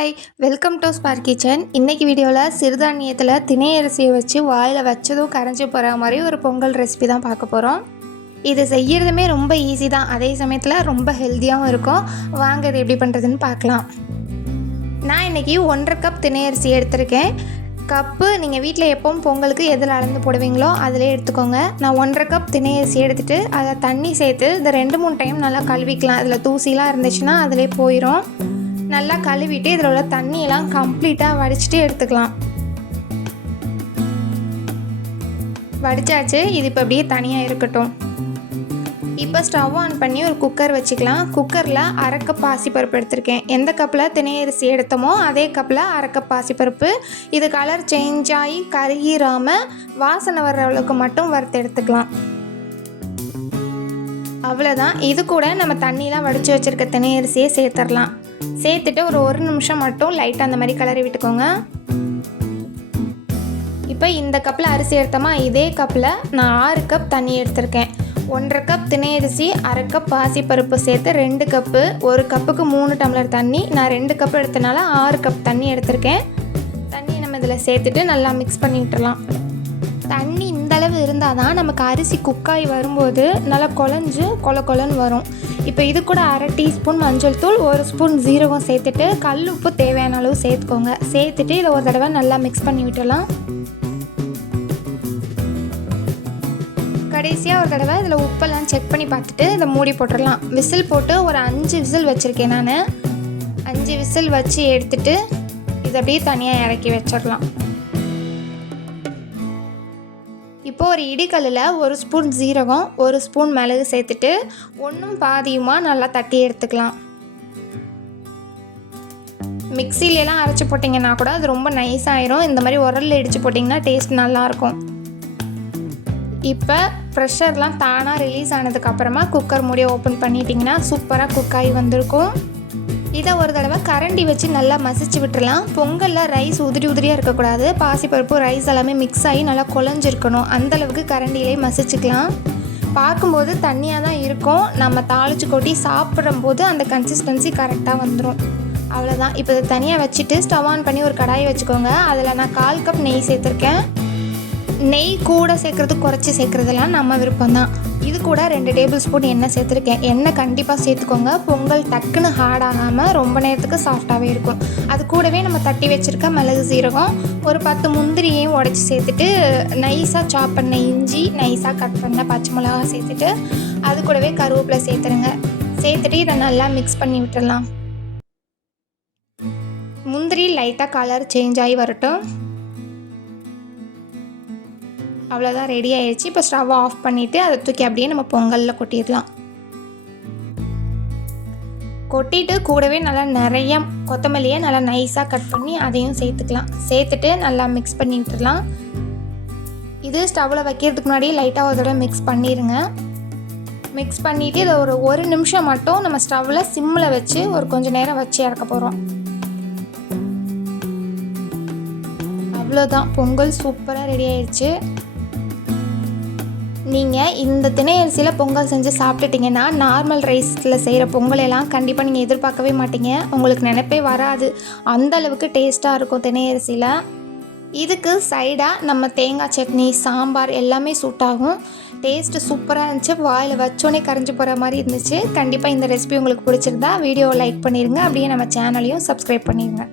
Hi, welcome to spark kitchen. இன்றைக்கி வீடியோவில் சிறுதானியத்தில் திணை அரிசியை வச்சு வாயில் வச்சதும் கரைஞ்சி போகிற மாதிரி ஒரு பொங்கல் ரெசிபி தான் பார்க்க போகிறோம். இது செய்கிறதுமே ரொம்ப ஈஸி தான், அதே சமயத்தில் ரொம்ப ஹெல்த்தியாகவும் இருக்கும். வாங்க இது எப்படி பண்ணுறதுன்னு பார்க்கலாம். நான் இன்றைக்கி 1.5 கப் திணை அரிசி எடுத்திருக்கேன். கப்பு நீங்கள் வீட்டில் எப்பவும் பொங்கலுக்கு எதில் அளந்து போடுவீங்களோ அதிலே எடுத்துக்கோங்க. நான் 1.5 கப் திணை அரிசி எடுத்துகிட்டு அதை தண்ணி சேர்த்து இதை 2-3 டைம் நல்லா கழுவிக்கலாம். அதில் தூசிலாம் இருந்துச்சுன்னா அதிலே போயிடும். நல்லா கழுவிட்டு இதில் உள்ள தண்ணியெல்லாம் கம்ப்ளீட்டாக வடிச்சிட்டு எடுத்துக்கலாம். வடிச்சாச்சு, இது இப்போ அப்படியே தனியாக இருக்கட்டும். இப்போ ஸ்டவ் ஆன் பண்ணி ஒரு குக்கர் வச்சுக்கலாம். குக்கரில் 1/2 கப் பாசிப்பருப்பு எடுத்திருக்கேன். எந்த கப்பில் திணை அரிசி எடுத்தோமோ அதே கப்பில் 1/2 கப் பாசிப்பருப்பு. இது கலர் சேஞ்ச் ஆகி கருகிராமல் வாசனை வர்ற அளவுக்கு மட்டும் வறுத்து எடுத்துக்கலாம். அவ்வளோதான். இது கூட நம்ம தண்ணியெலாம் வடித்து வச்சுருக்க திணை அரிசியை சேர்த்துடலாம். சேர்த்துட்டு ஒரு நிமிஷம் மட்டும் லைட்டாக அந்த மாதிரி கிளறி விட்டுக்கோங்க. இப்போ இந்த கப்பில் அரிசி எடுத்தோமா இதே கப்பில் நான் 6 கப் தண்ணி எடுத்திருக்கேன். 1.5 கப் திணை அரிசி, 1/2 கப் பாசிப்பருப்பு சேர்த்து 2 கப்பு. 1 கப்புக்கு 3 டம்ளர் தண்ணி. நான் 2 கப் எடுத்தனால 6 கப் தண்ணி எடுத்திருக்கேன். தண்ணியை நம்ம இதில் சேர்த்துட்டு நல்லா மிக்ஸ் பண்ணி விட்டுறலாம். தண்ணி இந்தளவு இருந்தால் தான் நமக்கு அரிசி குக்காய் வரும்போது நல்லா குழஞ்சு கொலன்னு வரும். இப்போ இது கூட 1/2 டீஸ்பூன் மஞ்சள் தூள், 1 ஸ்பூன் ஜீரகம் சேர்த்துட்டு கல் உப்பு தேவையான அளவு சேர்த்துக்கோங்க. சேர்த்துட்டு இதை ஒரு தடவை நல்லா மிக்ஸ் பண்ணி விட்டுடலாம். கடைசியாக ஒரு தடவை இதில் உப்பெல்லாம் செக் பண்ணி பார்த்துட்டு இதை மூடி போட்டுடலாம். விசில் போட்டு ஒரு 5 விசில் வச்சுருக்கேன் நான். 5 விசில் வச்சு எடுத்துட்டு இதை அப்படியே தனியாக இறக்கி வச்சிடலாம். இப்போது ஒரு இடிக்கல்லில் 1 ஸ்பூன் ஜீரகம், 1 ஸ்பூன் மிளகு சேர்த்துட்டு ஒன்றும் பாதியுமாக நல்லா தட்டி எடுத்துக்கலாம். மிக்சிலெலாம் அரைச்சி போட்டிங்கன்னா கூட அது ரொம்ப நைஸாகிடும். இந்த மாதிரி உரலில் இடித்து போட்டிங்கன்னா டேஸ்ட் நல்லாயிருக்கும். இப்போ ப்ரெஷர்லாம் தானாக ரிலீஸ் ஆனதுக்கப்புறமா குக்கர் மூடியை ஓப்பன் பண்ணிட்டிங்கன்னா சூப்பராக குக்காகி வந்திருக்கும். இதை ஒரு தடவை கரண்டி வச்சு நல்லா மசிச்சு விட்டுறலாம். பொங்கலில் ரைஸ் உதிரியாக இருக்கக்கூடாது. பாசிப்பருப்பு ரைஸ் எல்லாமே மிக்ஸ் ஆகி நல்லா குழஞ்சிருக்கணும். அந்தளவுக்கு கரண்டியிலே மசிச்சுக்கலாம். பார்க்கும்போது தண்ணியாக தான் இருக்கும். நம்ம தாளித்து கொட்டி சாப்பிடும்போது அந்த கன்சிஸ்டன்சி கரெக்டாக வந்துடும். அவ்வளோதான். இப்போ இதை தனியாக வச்சுட்டு ஸ்டவ் ஆன் பண்ணி ஒரு கடாயை வச்சுக்கோங்க. அதில் நான் 1/4 கப் நெய் சேர்த்துருக்கேன். நெய் கூட சேர்க்குறது குறைச்சி சேர்க்குறதெல்லாம் நம்ம விருப்பம் தான். இது கூட 2 டேபிள் ஸ்பூன் எண்ணெய் சேர்த்துருக்கேன். எண்ணெய் கண்டிப்பாக சேர்த்துக்கோங்க. பொங்கல் டக்குன்னு ஹார்ட் ஆகாமல் ரொம்ப நேரத்துக்கு சாஃப்டாகவே இருக்கும். அது கூடவே நம்ம தட்டி வச்சுருக்க மிளகு சீரகம், ஒரு 10 முந்திரியையும் உடச்சி சேர்த்துட்டு நைஸாக சாப் பண்ண இஞ்சி, நைஸாக கட் பண்ண பச்சை மிளகா சேர்த்துட்டு அது கூடவே கருவேப்பிலை சேர்த்துருங்க. சேர்த்துட்டு இதை நல்லா மிக்ஸ் பண்ணி விட்டுடலாம். முந்திரி லைட்டாக கலர் சேஞ்ச் ஆகி வரட்டும். அவ்வளோதான், ரெடி ஆகிடுச்சு. இப்போ ஸ்டவ் ஆஃப் பண்ணிவிட்டு அதை தூக்கி அப்படியே நம்ம பொங்கலில் கொட்டிடலாம். கொட்டிட்டு கூடவே நல்லா நிறைய கொத்தமல்லியை நல்லா நைஸாக கட் பண்ணி அதையும் சேர்த்துக்கலாம். சேர்த்துட்டு நல்லா மிக்ஸ் பண்ணி விட்டுடலாம். இது ஸ்டவ்வில் வைக்கிறதுக்கு முன்னாடி லைட்டாக ஒரு தடவை மிக்ஸ் பண்ணிடுங்க. மிக்ஸ் பண்ணிவிட்டு இதை ஒரு நிமிஷம் மட்டும் நம்ம ஸ்டவ்வில் சிம்மில் வச்சு கொஞ்சம் நேரம் வச்சு இறக்க போகிறோம். அவ்வளோதான், பொங்கல் சூப்பராக ரெடி ஆயிடுச்சு. நீங்கள் இந்த திணை அரிசியில் பொங்கல் செஞ்சு சாப்பிட்டுட்டிங்கன்னா நார்மல் ரைஸில் செய்கிற பொங்கலெல்லாம் கண்டிப்பாக நீங்கள் எதிர்பார்க்கவே மாட்டீங்க. உங்களுக்கு நினைப்பே வராது, அந்தளவுக்கு டேஸ்ட்டாக இருக்கும் திணை அரிசியில். இதுக்கு சைடாக நம்ம தேங்காய் சட்னி, சாம்பார் எல்லாமே சூட் ஆகும். டேஸ்ட்டு சூப்பராக இருந்துச்சு. வாயில் வச்சோன்னே கரைஞ்சி போகிற மாதிரி இருந்துச்சு. கண்டிப்பாக இந்த ரெசிபி உங்களுக்கு பிடிச்சிருந்தா வீடியோவை லைக் பண்ணிடுங்க. அப்படியே நம்ம சேனலையும் சப்ஸ்கிரைப் பண்ணிடுங்க.